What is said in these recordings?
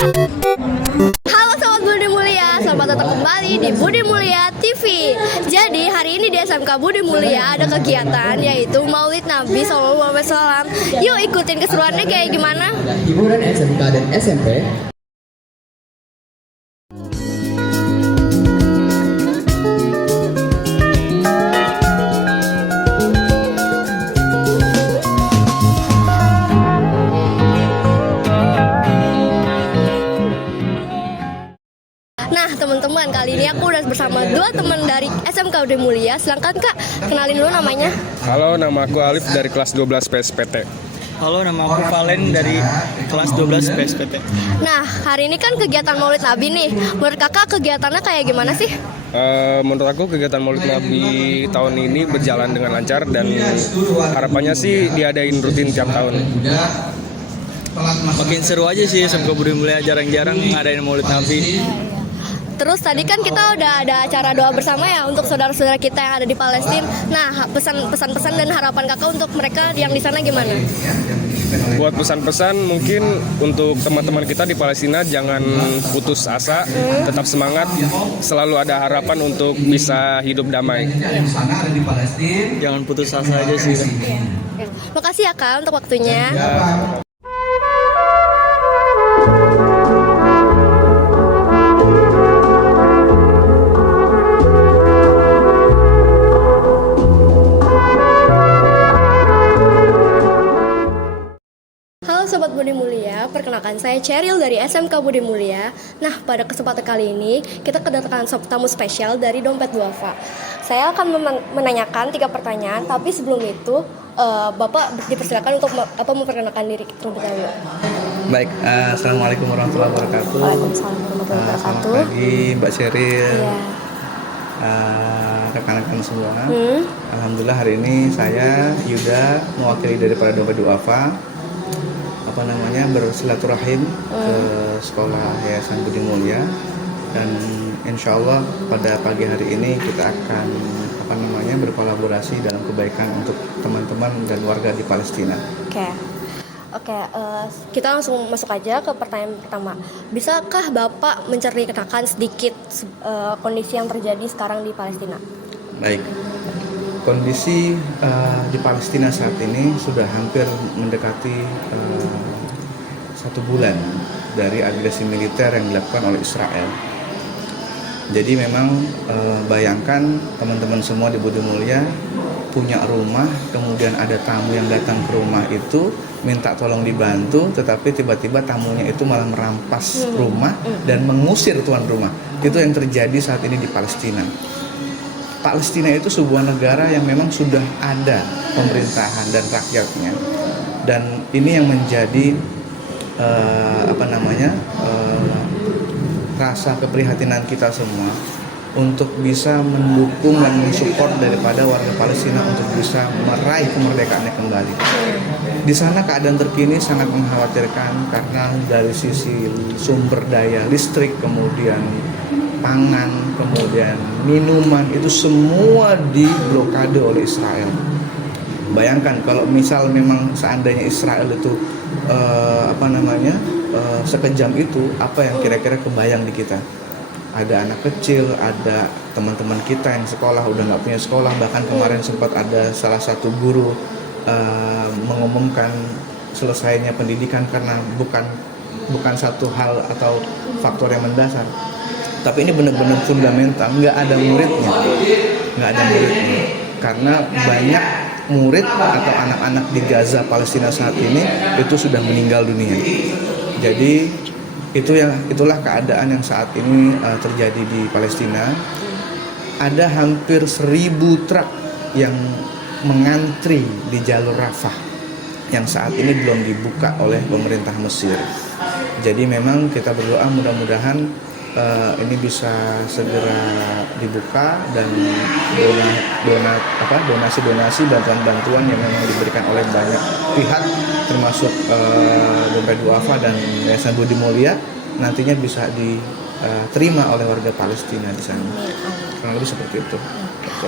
Halo Sobat Budi Mulia, selamat datang kembali di Budi Mulia TV. Jadi hari ini di SMK Budi Mulia ada kegiatan yaitu Maulid Nabi SAW. Yuk ikutin keseruannya kayak gimana? Hiburan SMK dan SMP. Nah teman-teman, kali ini aku udah bersama dua teman dari SMK Budi Mulia. Silahkan Kak, kenalin dulu namanya. Halo, nama aku Alif dari kelas 12 PSPT. Halo, nama aku Valen dari kelas 12 PSPT. Nah hari ini kan kegiatan Maulid Nabi nih. Menurut kakak kegiatannya kayak gimana sih? Menurut aku kegiatan Maulid Nabi tahun ini berjalan dengan lancar dan harapannya sih diadain rutin tiap tahun. Makin seru aja sih SMK Budi Mulia, jarang-jarang ngadain Maulid Nabi. Terus tadi kan kita udah ada acara doa bersama ya untuk saudara-saudara kita yang ada di Palestina. Nah, pesan-pesan dan harapan kakak untuk mereka yang di sana gimana? Buat pesan-pesan mungkin untuk teman-teman kita di Palestina, jangan putus asa, tetap semangat, selalu ada harapan untuk bisa hidup damai. Jangan putus asa aja sih. Oke. Makasih ya Kak untuk waktunya. Halo Sobat Budi Mulia, perkenalkan saya Cheryl dari SMK Budi Mulia. Nah, pada kesempatan kali ini kita kedatangan tamu spesial dari Dompet Duafa. Saya akan menanyakan 3 pertanyaan, tapi sebelum itu Bapak dipersilakan untuk memperkenalkan diri terlebih dahulu. Baik, Assalamualaikum warahmatullahi wabarakatuh. Waalaikumsalam warahmatullahi Selamat wabarakatuh. pagi Mbak Sheryl, Iya. rekan-rekan semua. Alhamdulillah hari ini saya Yuda mewakili daripada Dompet Duafa bersilaturahim ke sekolah Yayasan Budi Mulia, dan insya Allah pada pagi hari ini kita akan berkolaborasi dalam kebaikan untuk teman-teman dan warga di Palestina. Oke, kita langsung masuk aja ke pertanyaan pertama. Bisakah Bapak menceritakan sedikit kondisi yang terjadi sekarang di Palestina? Baik, kondisi di Palestina saat ini sudah hampir mendekati 1 bulan dari agresi militer yang dilakukan oleh Israel. Jadi memang bayangkan teman-teman semua di Budi Mulia punya rumah, kemudian ada tamu yang datang ke rumah itu minta tolong dibantu, tetapi tiba-tiba tamunya itu malah merampas rumah dan mengusir tuan rumah. Itu yang terjadi saat ini di Palestina. Palestina itu sebuah negara yang memang sudah ada pemerintahan dan rakyatnya, dan ini yang menjadi rasa keprihatinan kita semua untuk bisa mendukung dan mensupport daripada warga Palestina untuk bisa meraih kemerdekaannya kembali. Di sana keadaan terkini sangat mengkhawatirkan karena dari sisi sumber daya listrik, kemudian pangan, kemudian minuman, itu semua diblokade oleh Israel. Bayangkan kalau misal memang seandainya Israel itu sekejam itu, apa yang kira-kira kebayang di kita? Ada anak kecil, ada teman-teman kita yang sekolah udah nggak punya sekolah. Bahkan kemarin sempat ada salah satu guru mengumumkan selesainya pendidikan karena bukan satu hal atau faktor yang mendasar, tapi ini benar-benar fundamental. Nggak ada muridnya karena banyak murid atau anak-anak di Gaza Palestina saat ini itu sudah meninggal dunia. Jadi itulah keadaan yang saat ini terjadi di Palestina. Ada hampir 1.000 truk yang mengantri di jalur Rafah yang saat ini belum dibuka oleh pemerintah Mesir. Jadi memang kita berdoa mudah-mudahan ini bisa segera dibuka, dan donasi-donasi, bantuan-bantuan yang memang diberikan oleh banyak pihak termasuk Dompet Duafa dan Yayasan Budi Mulia nantinya bisa diterima oleh warga Palestina di sana. Kurang lebih seperti itu.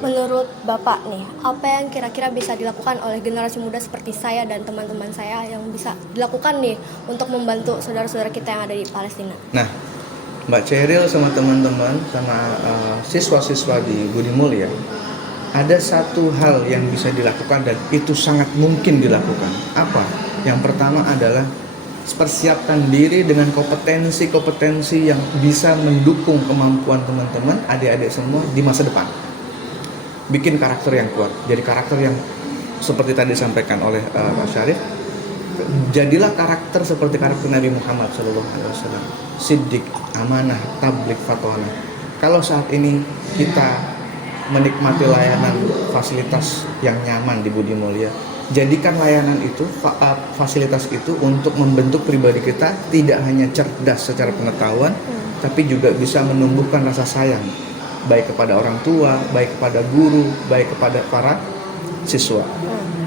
Menurut Bapak nih, apa yang kira-kira bisa dilakukan oleh generasi muda seperti saya dan teman-teman saya yang bisa dilakukan nih untuk membantu saudara-saudara kita yang ada di Palestina? Nah, Mbak Ceril sama teman-teman sama siswa-siswa di Budi Mulia, ada satu hal yang bisa dilakukan dan itu sangat mungkin dilakukan. Apa? Yang pertama adalah persiapkan diri dengan kompetensi-kompetensi yang bisa mendukung kemampuan teman-teman, adik-adik semua di masa depan. Bikin karakter yang kuat. Jadi karakter yang seperti tadi disampaikan oleh Pak Syarif, jadilah karakter seperti karakter Nabi Muhammad SAW. Siddiq, amanah, tabligh, fatwana. Kalau saat ini kita menikmati layanan fasilitas yang nyaman di Budi Mulia, jadikan layanan itu, fasilitas itu untuk membentuk pribadi kita tidak hanya cerdas secara pengetahuan, tapi juga bisa menumbuhkan rasa sayang, baik kepada orang tua, baik kepada guru, baik kepada para siswa.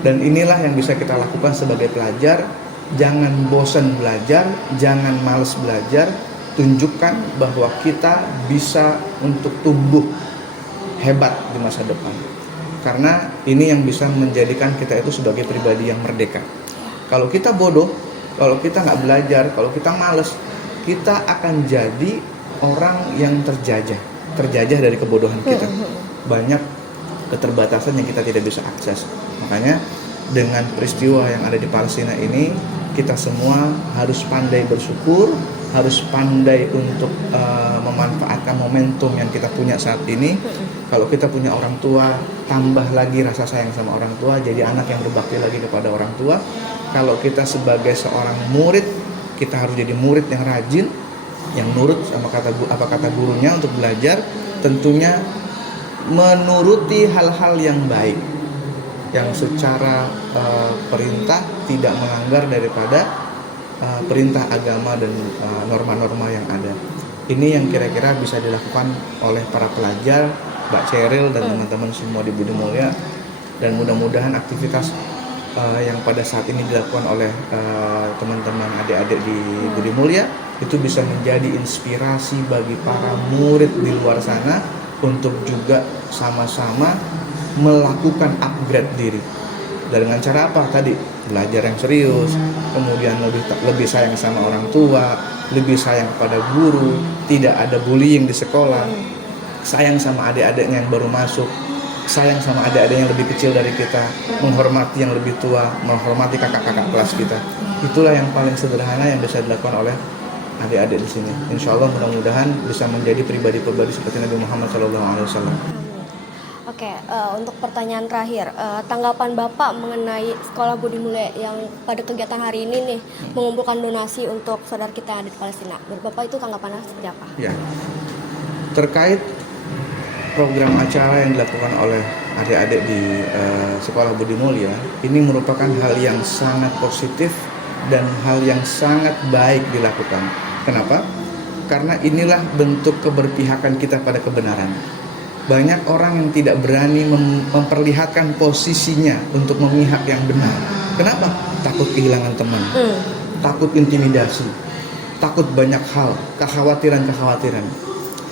Dan inilah yang bisa kita lakukan sebagai pelajar. Jangan bosan belajar, jangan malas belajar, tunjukkan bahwa kita bisa untuk tumbuh hebat di masa depan. Karena ini yang bisa menjadikan kita itu sebagai pribadi yang merdeka. Kalau kita bodoh, kalau kita nggak belajar, kalau kita malas, kita akan jadi orang yang terjajah dari kebodohan kita. Banyak keterbatasan yang kita tidak bisa akses. Makanya dengan peristiwa yang ada di Palestina ini, kita semua harus pandai bersyukur, harus pandai untuk memanfaatkan momentum yang kita punya saat ini. Kalau kita punya orang tua, tambah lagi rasa sayang sama orang tua, jadi anak yang berbakti lagi kepada orang tua. Kalau kita sebagai seorang murid, kita harus jadi murid yang rajin, yang nurut sama apa kata gurunya untuk belajar, tentunya menuruti hal-hal yang baik, yang secara perintah tidak melanggar daripada perintah agama dan norma-norma yang ada. Ini yang kira-kira bisa dilakukan oleh para pelajar, Mbak Ceril dan teman-teman semua di Budi Mulia, dan mudah-mudahan aktivitas yang pada saat ini dilakukan oleh teman-teman adik-adik di Budi Mulia itu bisa menjadi inspirasi bagi para murid di luar sana untuk juga sama-sama melakukan upgrade diri. Dan dengan cara apa? Tadi belajar yang serius, kemudian lebih sayang sama orang tua, lebih sayang kepada guru, tidak ada bullying di sekolah, sayang sama adik-adiknya yang baru masuk, sayang sama adik-adik yang lebih kecil dari kita, menghormati yang lebih tua, menghormati kakak-kakak kelas kita. Itulah yang paling sederhana yang bisa dilakukan oleh adik-adik di sini. Insya Allah mudah-mudahan bisa menjadi pribadi-pribadi seperti Nabi Muhammad SAW. Oke, untuk pertanyaan terakhir, tanggapan Bapak mengenai Sekolah Budi Mulia yang pada kegiatan hari ini nih mengumpulkan donasi untuk saudara kita yang ada di Palestina. Menurut Bapak itu tanggapannya seperti apa? Ya, terkait program acara yang dilakukan oleh adik-adik di Sekolah Budi Mulia, ini merupakan hal yang sangat positif dan hal yang sangat baik dilakukan. Kenapa? Karena inilah bentuk keberpihakan kita pada kebenaran. Banyak orang yang tidak berani memperlihatkan posisinya untuk memihak yang benar. Kenapa? Takut kehilangan teman, takut intimidasi, takut banyak hal, kekhawatiran.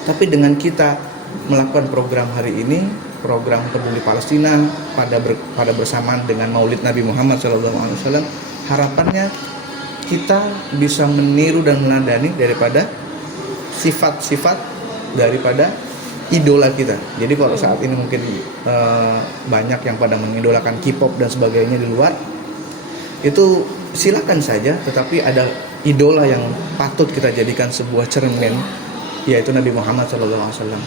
Tapi dengan kita melakukan program hari ini, program Peduli Palestina pada bersamaan dengan Maulid Nabi Muhammad SAW, harapannya kita bisa meniru dan meneladani daripada sifat-sifat daripada idola kita. Jadi kalau saat ini mungkin banyak yang pada mengidolakan K-pop dan sebagainya di luar, itu silakan saja, tetapi ada idola yang patut kita jadikan sebuah cermin, yaitu Nabi Muhammad SAW.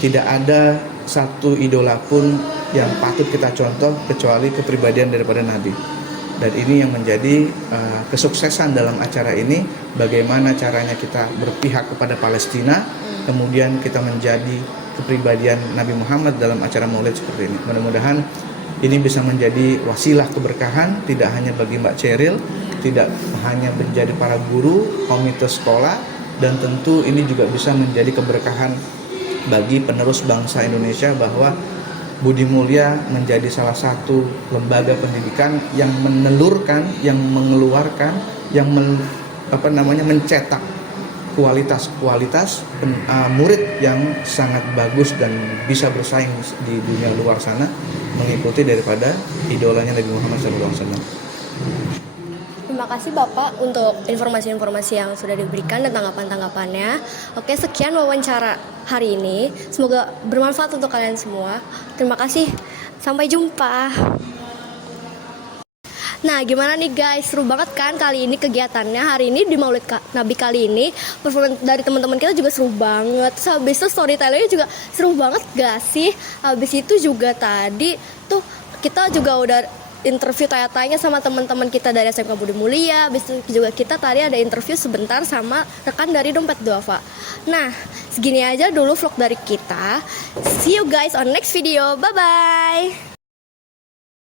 Tidak ada satu idola pun yang patut kita contoh kecuali kepribadian daripada Nabi. Dan ini yang menjadi kesuksesan dalam acara ini, bagaimana caranya kita berpihak kepada Palestina, kemudian kita menjadi kepribadian Nabi Muhammad dalam acara Maulid seperti ini. Mudah-mudahan ini bisa menjadi wasilah keberkahan, tidak hanya bagi Mbak Ceril, tidak hanya menjadi para guru, komite sekolah, dan tentu ini juga bisa menjadi keberkahan bagi penerus bangsa Indonesia, bahwa Budi Mulia menjadi salah satu lembaga pendidikan yang menelurkan, yang mengeluarkan, yang mencetak kualitas murid yang sangat bagus dan bisa bersaing di dunia luar sana mengikuti daripada idolanya Nabi Muhammad SAW. Terima kasih Bapak untuk informasi-informasi yang sudah diberikan dan tanggapan-tanggapannya. Oke, sekian wawancara hari ini. Semoga bermanfaat untuk kalian semua. Terima kasih. Sampai jumpa. Nah, gimana nih guys? Seru banget kan kali ini kegiatannya. Hari ini di Maulid Nabi kali ini, performa dari teman-teman kita juga seru banget. Terus habis itu storytellingnya juga seru banget gak sih? Habis itu juga tadi tuh kita juga udah interview tanya-tanya sama teman-teman kita dari SMK Budi Mulia. Habis itu juga kita tadi ada interview sebentar sama rekan dari Dompet Duafa. Nah, segini aja dulu vlog dari kita. See you guys on next video. Bye-bye.